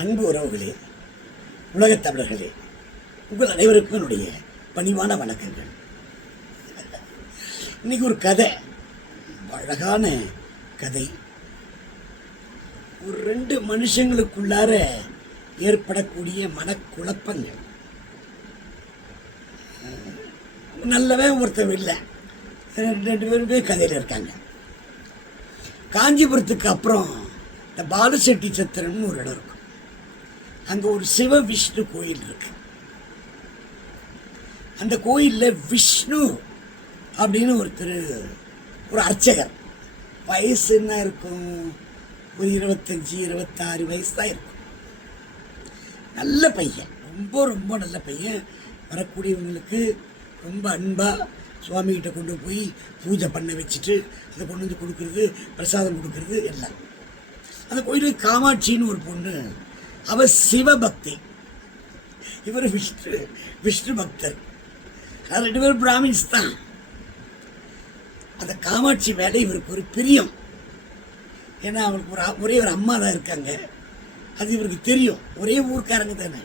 அன்பு உறவுகளே, உலகத் தமிழர்களே, உங்கள் அனைவருக்கும் என்னுடைய பணிவான வணக்கங்கள். இன்னைக்கு ஒரு கதை, அழகான கதை. ஒரு ரெண்டு மனுஷங்களுக்குள்ளார ஏற்படக்கூடிய மனக்குழப்பங்கள். நல்லவன் ஒருத்தர் இல்லை, ரெண்டு பேருமே கதையில் இருக்காங்க. காஞ்சிபுரத்துக்கு அப்புறம் இந்த பாலுசெட்டி சத்திரம்னு ஒரு இடம் இருக்கும். அங்கே ஒரு சிவ விஷ்ணு கோயில் இருக்கு. அந்த கோயிலில் விஷ்ணு அப்படின்னு ஒரு அர்ச்சகர், வயசு என்ன இருக்கும், ஒரு 25-26 வயசு தான் இருக்கும். நல்ல பையன், ரொம்ப ரொம்ப நல்ல பையன். வரக்கூடியவங்களுக்கு ரொம்ப அன்பாக சுவாமிகிட்ட கொண்டு போய் பூஜை பண்ண வச்சுட்டு அதை கொண்டு வந்து கொடுக்குறது, பிரசாதம் கொடுக்கறது எல்லாம். அந்த கோயிலுக்கு காமாட்சின்னு ஒரு பொண்ணு, அவ சிவபக்தி, இவர் விஷ்ணு பக்தர். அது ரெண்டு பேரும் பிராமின்ஸ் தான். அந்த காமாட்சி மேலே இவருக்கு ஒரு பிரியம். ஏன்னா அவருக்கு ஒரே ஒரு அம்மா தான் இருக்காங்க, அது இவருக்கு தெரியும். ஒரே ஊர்க்காரங்க தானே.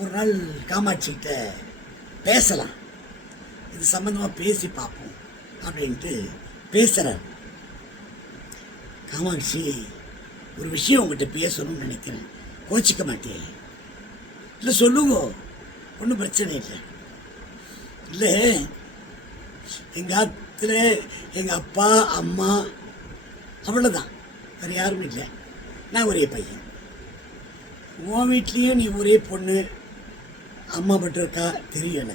ஒரு நாள் காமாட்சிகிட்ட பேசலாம், இது சம்பந்தமாக பேசி பார்ப்போம் அப்படின்ட்டு பேசுகிறார். காமாட்சி, ஒரு விஷயம் உங்கள்கிட்ட பேசணும்னு நினைக்கிறேன், கோச்சிக்க மாட்டேன்? இல்லை சொல்லுங்க, ஒன்றும் பிரச்சனை இல்லை. இல்லை, எங்கள் ஆத்துல எங்கள் அப்பா அம்மா அவ்வளோதான், வேறு யாரும் இல்லை. நான் ஒரே பையன். உன் வீட்லேயும் நீ ஒரே பொண்ணு, அம்மா மட்டும் இருக்கா தெரியும்.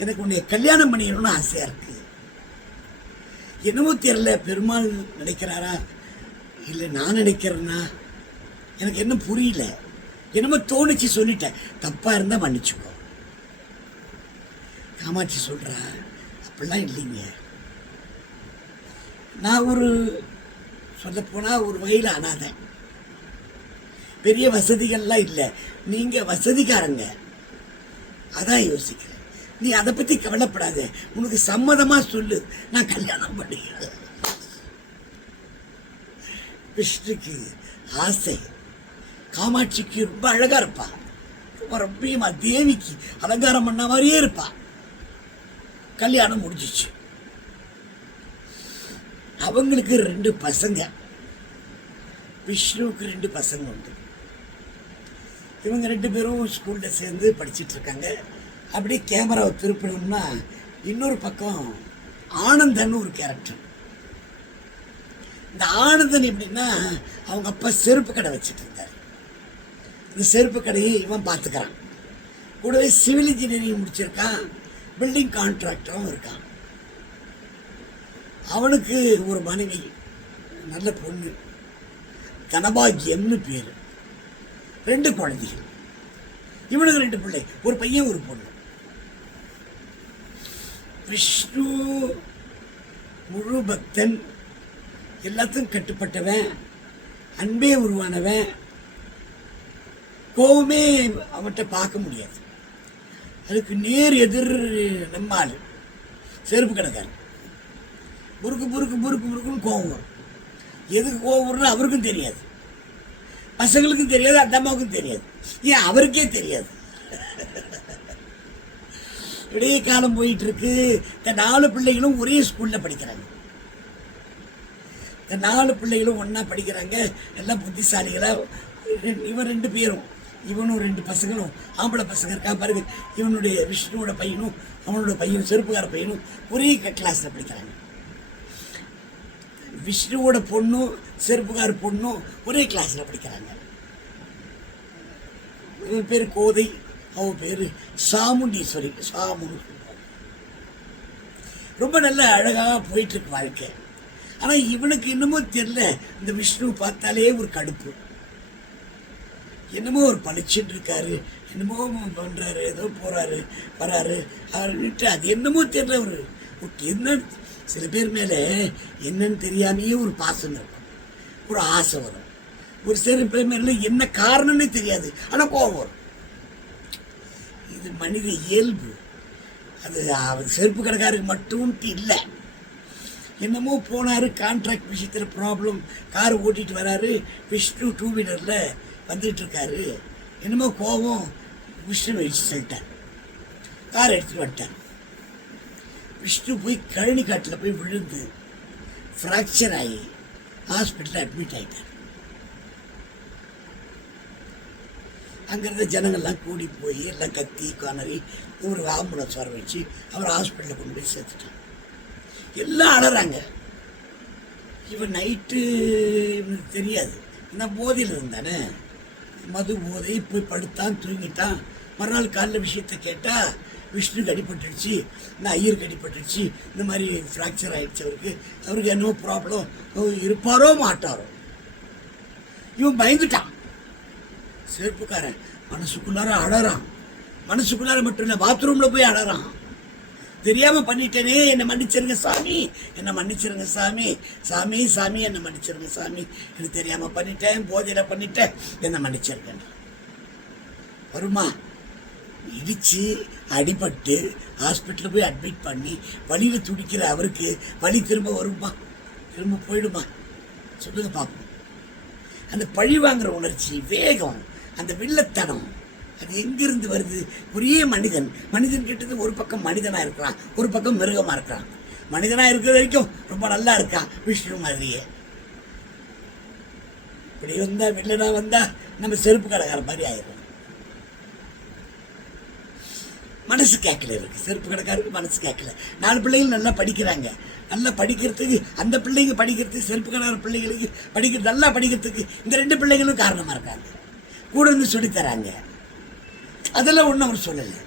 எனக்கு உன்னை கல்யாணம் பண்ணிக்கணும்னு ஆசையாக இருக்குது. என்னமோ தெரியல, பெருமாள் நினைக்கிறாரா இல்லை நான் நினைக்கிறேன்னா எனக்கு என்ன புரியல. என்னமோ தோணுச்சு, சொல்லிட்டேன். தப்பாக இருந்தால் மன்னிச்சுக்கோ. காமாட்சி சொல்கிறா, அப்படிலாம் இல்லைங்க. நான் சொல்லப்போனால் ஒரு வகையில் அனாதை, பெரிய வசதிகள்லாம் இல்லை. நீங்கள் வசதிக்காரங்க, அதான் யோசிக்கிறேன். நீ அதை பற்றி கவலைப்படாத, உனக்கு சம்மதமாக சொல்லு, நான் கல்யாணம் பண்ணிக்கிறேன். விஷ்ணுக்கு ஆசை, காமாட்சிக்கு ரொம்ப அழகாக இருப்பா, ரொம்ப தேவிக்கு அலங்காரம் பண்ண மாதிரியே இருப்பா. கல்யாணம் முடிஞ்சிச்சு. அவங்களுக்கு 2 பசங்க, விஷ்ணுவுக்கு 2 பசங்க உண்டு. இவங்க 2 பேரும் ஸ்கூலில் சேர்ந்து படிச்சுட்டு இருக்காங்க. அப்படியே கேமராவை திருப்பணும்னா இன்னொரு பக்கம் ஆனந்தன் ஒரு கேரக்டர். இந்த ஆனந்தன் எப்படின்னா, அவங்க அப்பா செருப்பு கடை வச்சுட்டு இருந்தார். இந்த செருப்பு கடையை இவன் பார்த்துக்கிறான். கூடவே சிவில் இன்ஜினியரிங் முடிச்சிருக்கான், பில்டிங் கான்ட்ராக்டரும் இருக்கான். அவனுக்கு ஒரு மனைவி, நல்ல பொண்ணு, தனபாகியம்னு பேர். 2 குழந்தைகள். இவனுக்கு 2 பிள்ளை, ஒரு பையன் ஒரு பொண்ணு. விஷ்ணு முழு பக்தன், எல்லாத்துக்கும் கட்டுப்பட்டவன், அன்பே உருவானவன். கோவமே அவன்கிட்ட பார்க்க முடியாது. அதுக்கு நேர் எதிர் நம்மால் செருப்பு கிடக்காரு. புருக்கு புருக்கு புருக்கு புருக்குன்னு கோவம் வரும். எதுக்கு கோவம் வரும்னு அவருக்கும் தெரியாது, பசங்களுக்கும் தெரியாது, அந்த அம்மாவுக்கும் தெரியாது, ஏன் அவருக்கே தெரியாது. இடையே காலம் போயிட்டு இருக்கு. இந்த 4 பிள்ளைகளும் ஒரே ஸ்கூல்ல படிக்கிறாங்க. இந்த 4 பிள்ளைகளும் ஒன்றா படிக்கிறாங்க, எல்லாம் புத்திசாலிகளா. இவன் 2 பேரும், இவனும் 2 பசங்களும் ஆம்பளை பசங்க இருக்கா பாருங்க. இவனுடைய விஷ்ணுவோட பையனும் அவனோட பையனும் செருப்புக்கார பையனும் ஒரே கிளாஸில் படிக்கிறாங்க. விஷ்ணுவோட பொண்ணும் செருப்புக்கார பொண்ணும் ஒரே கிளாஸில் படிக்கிறாங்க. இவன் பேர் கோதை, அவன் பேர் சாமுண்டீஸ்வரி, சாமுன்னு. ரொம்ப நல்ல அழகாக போயிட்டுருக்கு வாழ்க்கை. ஆனால் இவனுக்கு என்னமோ தெரியல, இந்த விஷ்ணு பார்த்தாலே ஒரு கடுப்பு. என்னமோ ஒரு பளிச்சுட்டு இருக்காரு, என்னமோ பண்ணுறாரு, ஏதோ போகிறாரு வராரு அவர்கிட்ட. அது என்னமோ தெரியல, ஒரு என்ன, சில பேர் மேலே என்னன்னு தெரியாமையே ஒரு பாசம் இருக்கும், ஒரு ஆசை வரும். ஒரு சில பேர் மேலே என்ன காரணம்னே தெரியாது, ஆனால் கோபம் வரும். இது மனித இயல்பு. அது செருப்பு கடைக்காருக்கு மட்டும்ட்டு இல்லை, என்னமோ போனார், கான்ட்ராக்ட் விஷயத்தில் ப்ராப்ளம். கார் ஓட்டிகிட்டு வராரு, விஷ்ணு 2 வீலரில் வந்துட்டு இருக்காரு. என்னமோ கோபம், விஷ்ணு இடிச்சு சொல்லிட்டார், கார் எடுத்துகிட்டு வந்துட்டார். விஷ்ணு போய் கழனி காட்டில் போய் விழுந்து ஃப்ராக்சர் ஆகி ஹாஸ்பிட்டலில் அட்மிட் ஆகிட்டார். அங்கிருந்த ஜனங்கள்லாம் கூடி போய் எல்லாம் கத்தி காணறி ஒரு ஆம்புலன்ஸ் வர வச்சு அவர் ஹாஸ்பிட்டலில் கொண்டு போய் சேர்த்துட்டான். எல்லாம் அழறாங்க. இவன் நைட்டு இவனுக்கு தெரியாது, ஏன்னா போதையில் இருந்தானே, மது போதை. போய் படுத்தான், தூங்கிட்டான். மறுநாள் காலைல விஷயத்தை கேட்டால் விஷ்ணுக்கு அடிபட்டுடுச்சு, இந்த ஐயருக்கு அடிபட்டுடுச்சு, இந்த மாதிரி ஃப்ராக்சர் ஆகிடுச்சு, அவருக்கு என்னோ ப்ராப்ளம், இருப்பாரோ மாட்டாரோ. இவன் பயந்துட்டான். செருப்புக்காரன் மனசுக்குள்ளார அழறான். மனசுக்குள்ளார மட்டும் இல்லை, பாத்ரூமில் போய் அழறான். தெரியாமல் பண்ணிட்டேனே, என்னை மன்னிச்சிருங்க சாமி, என்னை மன்னிச்சிருங்க சாமி, சாமி சாமி என்னை மன்னிச்சிருங்க சாமி, எனக்கு தெரியாமல் பண்ணிட்டேன், போதையில் பண்ணிட்டேன், என்னை மன்னிச்சிருக்கேன். வருமா? இடித்து அடிபட்டு ஹாஸ்பிட்டலில் போய் அட்மிட் பண்ணி வலியில் துடிக்கிற அவருக்கு வலி திரும்ப வருமா? திரும்ப போயிடுமா? சொல்லுங்க பார்ப்போம். அந்த பழி வாங்குற உணர்ச்சி, வேகம், அந்த வில்லத்தனம், அது எங்கிருந்து வருது? ஒரே மனிதன் கிட்டது ஒரு பக்கம் மனிதனாக இருக்கிறான், ஒரு பக்கம் மிருகமாக இருக்கிறான். மனிதனாக இருக்கிற வரைக்கும் ரொம்ப நல்லா இருக்கான், விஷ்ணு மாதிரியே. இப்படி வந்தால், வில்லனாக வந்தால் நம்ம செருப்பு கடைக்கார மாதிரி ஆயிடும். மனசு கேட்கல இருக்கு, செருப்பு கடைக்காருக்கு மனசு கேட்கல. 4 பிள்ளைகள் நல்லா படிக்கிறாங்க. நல்லா படிக்கிறதுக்கு, அந்த பிள்ளைங்க படிக்கிறதுக்கு, செருப்பு கடைக்கார பிள்ளைகளுக்கு படிக்கிறது, நல்லா படிக்கிறதுக்கு இந்த 2 பிள்ளைகளும் காரணமாக இருக்காங்க. கூட இருந்து சொல்லித்தராங்க. அதெல்லாம் ஒன்றும் அவர் சொல்லலை.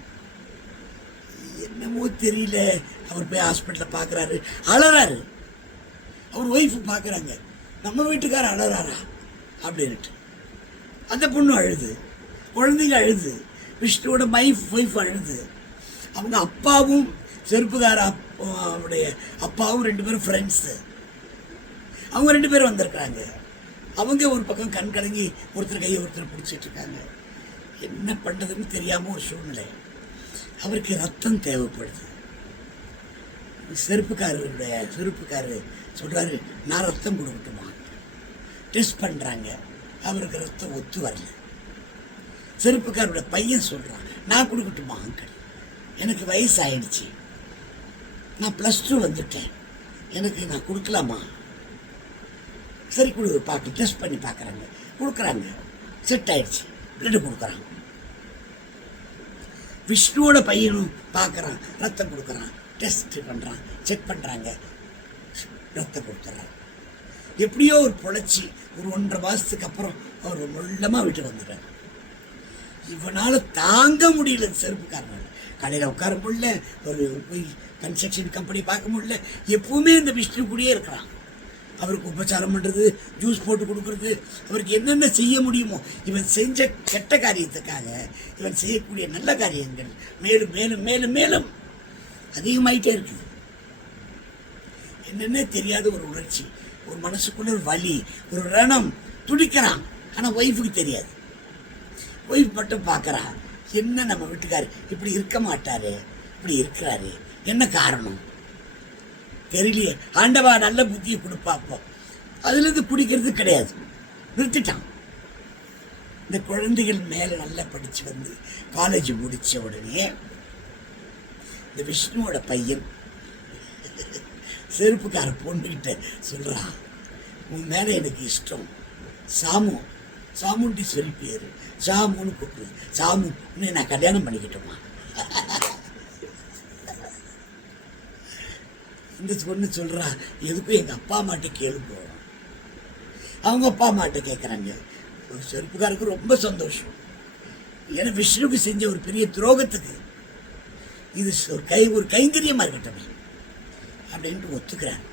என்னமோ தெரியல, அவர் போய் ஹாஸ்பிட்டலில் பார்க்குறாரு, அழறாரு. அவர் ஒய்ஃபு பார்க்குறாங்க, நம்ம வீட்டுக்காரர் அழறாரா அப்படின்ட்டு. அந்த பொண்ணு அழுது, குழந்தைங்க அழுது, விஷ்ணுவோட ஒய்ஃப் அழுது. அவங்க அப்பாவும் செருப்புக்கார அவருடைய அப்பாவும் 2 பேரும் ஃப்ரெண்ட்ஸு. அவங்க 2 பேரும் வந்திருக்காங்க. அவங்க ஒரு பக்கம் கண் கலங்கி ஒருத்தர் கையை ஒருத்தர் பிடிச்சிட்டு இருக்காங்க. என்ன பண்ணுறதுன்னு தெரியாமல் ஒரு சூழ்நிலை. அவருக்கு ரத்தம் தேவைப்படுது. செருப்புக்காரர் சொல்கிறாரு, நான் ரத்தம் கொடுக்கட்டுமா? டெஸ்ட் பண்ணுறாங்க, அவருக்கு ரத்தம் ஒத்து வரல. செருப்புக்காரோட பையன் சொல்கிறான், நான் கொடுக்கட்டுமா அங்கிள்? எனக்கு வயசு ஆயிடுச்சு, நான் +2 வந்துட்டேன், நான் கொடுக்கலாமா? சரி கொடு, பார்த்து டெஸ்ட் பண்ணி பார்க்குறாங்க, கொடுக்குறாங்க, செட் ஆயிடுச்சு, பிளட்டு கொடுக்குறான். விஷ்ணுவோட பையனும் பார்க்குறான், ரத்தம் கொடுக்குறான், டெஸ்ட் பண்ணுறான், செக் பண்ணுறாங்க, ரத்தம் கொடுத்துட்றான். எப்படியோ ஒரு பொழைச்சி ஒரு 1.5 மாதத்துக்கு அப்புறம் அவர் மெல்லமாக வீட்டுக்கு வந்துடுறார். இவனால் தாங்க முடியல, செருப்புக்காரனால். கடையில் உட்கார முடியல, ஒரு போய் கன்ஸ்ட்ரக்ஷன் கம்பெனி பார்க்க முடியல. எப்பவுமே இந்த விஷ்ணு கூடயே இருக்கிறான். அவருக்கு உபச்சாரம் பண்ணுறது, ஜூஸ் போட்டு கொடுக்குறது, அவருக்கு என்னென்ன செய்ய முடியுமோ. இவன் செஞ்ச கெட்ட காரியத்துக்காக இவன் செய்யக்கூடிய நல்ல காரியங்கள் மேலும் மேலும் மேலும் மேலும் அதிகமாயிட்டே இருக்குது. என்னென்ன தெரியாத ஒரு உணர்ச்சி, ஒரு மனசுக்குள்ள ஒரு வலி, ஒரு ரணம், துடிக்கிறான். ஆனால் ஒய்ஃபுக்கு தெரியாது. ஒய்ஃப் மட்டும் பார்க்குறா, என்ன நம்ம வீட்டுக்காரு இப்படி இருக்க மாட்டாரு, இப்படி இருக்கிறாரு, என்ன காரணம் தெரியலையே, ஆண்டவா நல்ல புத்தியை கொடுப்பாப்போ. அதுலேருந்து பிடிக்கிறது கிடையாது, நிறுத்திட்டான். இந்த குழந்தைகள் மேலே நல்லா படித்து வந்து காலேஜ் முடித்த உடனே இந்த விஷ்ணுவோட பையன் செருப்புக்கார பொண்ணுக்கிட்ட சொல்கிறான், உன் மேலே எனக்கு இஷ்டம், சாமுண்டி சொல்லி பேர், சாமுன்னு கூப்பிடு, சாமு உன்னை நான் கல்யாணம் பண்ணிக்கிட்டோமா? இந்த பொண்ணு சொல்கிறா, எதுக்கும் எங்கள் அப்பா அம்மாட்ட கேளுங்க. அவங்க அப்பா அம்மாட்ட கேட்குறாங்க. ஒரு செருப்புக்காருக்கு ரொம்ப சந்தோஷம். ஏன்னா விஷ்ணுக்கு செஞ்ச ஒரு பெரிய துரோகத்துக்கு இது ஒரு கைங்கரியமாக இருக்கட்டும் அப்படின்ட்டு ஒத்துக்கிறாங்க.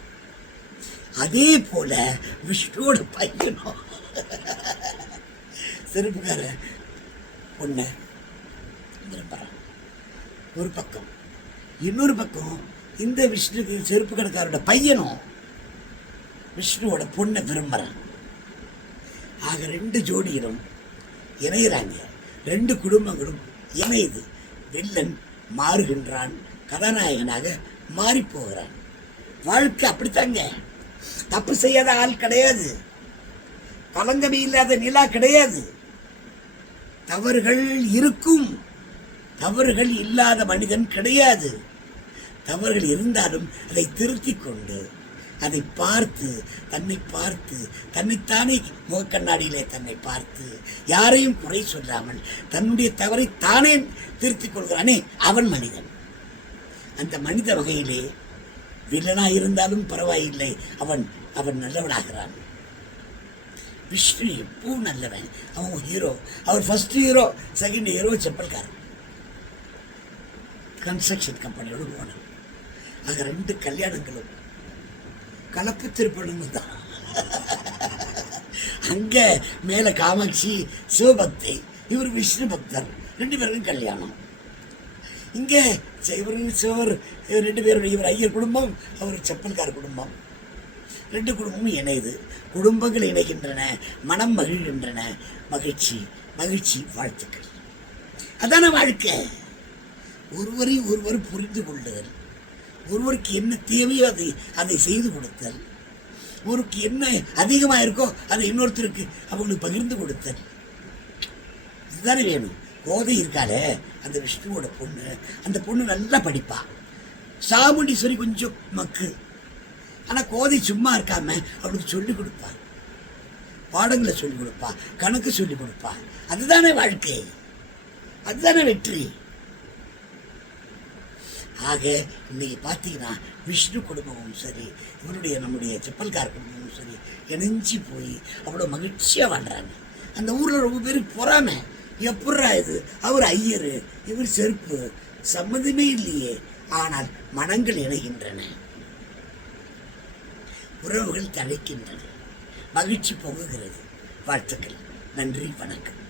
அதே போல விஷ்ணுவோட பையனும் செருப்புக்கார பொண்ணை விரும்புகிறான் ஒரு பக்கம். இன்னொரு பக்கம் இந்த விஷ்ணுக்கு செருப்பு கடைக்காரோட பையனும் விஷ்ணுவோட பொண்ணை விரும்புகிறான். ஆக 2 ஜோடிகளும் இணைகிறாங்க, 2 குடும்பங்களும் இணையுது. வில்லன் மாறுகின்றான், கதாநாயகனாக மாறிப்போகிறான். வாழ்க்கை அப்படித்தாங்க. தப்பு செய்யாத ஆள் கிடையாது, கலங்கமே இல்லாத நிலா கிடையாது. தவறுகள் இருக்கும், தவறுகள் இல்லாத மனிதன் கிடையாது. தவறுகள் இருந்தாலும் அதை திருத்திக் கொண்டு, அதை பார்த்து, தன்னைத்தானே முகக்கண்ணாடியிலே தன்னை பார்த்து, யாரையும் குறை சொல்லாமல் தன்னுடைய தவறை தானே திருத்திக் கொள்கிறானே, அவன் மனிதன். அந்த மனித வகையிலே வில்லனாக இருந்தாலும் பரவாயில்லை, அவன் அவன் நல்லவனாகிறான். விஷ்ணு எப்பவும் நல்லவன். அவன் ஹீரோ. அவர் ஃபர்ஸ்ட் ஹீரோ, செகண்ட் ஹீரோ செப்பல்காரன், கன்ஸ்ட்ரக்ஷன் கம்பெனியோடு போனான். ஆக 2 கல்யாணங்களும் கலப்பு திருப்பணம் தான். அங்க மேல காமாட்சி சிவபக்தி, இவர் விஷ்ணு பக்தர், 2 பேருக்கும் கல்யாணம். இங்க சிவர் 2 பேருடைய, இவர் ஐயர் குடும்பம், அவர் செப்பல்கார குடும்பம். 2 குடும்பமும் இணையுது, குடும்பங்கள் இணைகின்றன, மனம் மகிழ்கின்றன. மகிழ்ச்சி மகிழ்ச்சி, வாழ்த்துக்கள். அதான வாழ்க்கை. ஒருவரை ஒருவர் புரிந்து கொள்ளுதல், ஒருவருக்கு என்ன தேவையோ அதை செய்து கொடுத்தல், ஒருக்கு என்ன அதிகமாக இருக்கோ அதை இன்னொருத்தருக்கு அவங்களுக்கு பகிர்ந்து கொடுத்தல், இதுதானே வேணும். கோதை இருக்காளே அந்த விஷ்ணுவோட பொண்ணு, அந்த பொண்ணு நல்லா படிப்பா. சாமுண்டீஸ்வரி கொஞ்சம் மக்கு, ஆனால் கோதை சும்மா இருக்காம அவளுக்கு சொல்லிக் கொடுப்பா, பாடங்களை சொல்லிக் கொடுப்பா, கணக்கு சொல்லிக் கொடுப்பா. அதுதானே வாழ்க்கை, அதுதானே வெற்றி. ஆக இன்னைக்கு பார்த்தீங்கன்னா விஷ்ணு குடும்பமும் சரி, இவருடைய நம்முடைய செப்பல்கார குடும்பமும் சரி இணைஞ்சி போய் அவ்வளோ மகிழ்ச்சியாக வாழ்கிறாங்க. அந்த ஊரில் ரொம்ப பேருக்கு பொறாமை, எப்பட்றா இது, அவர் ஐயர், இவர் செருப்பு, சம்மந்தமே இல்லையே. ஆனால் மனங்கள் இணைகின்றன, உறவுகள் தழைக்கின்றன, மகிழ்ச்சி பொங்குகிறது. வாழ்த்துக்கள். நன்றி, வணக்கம்.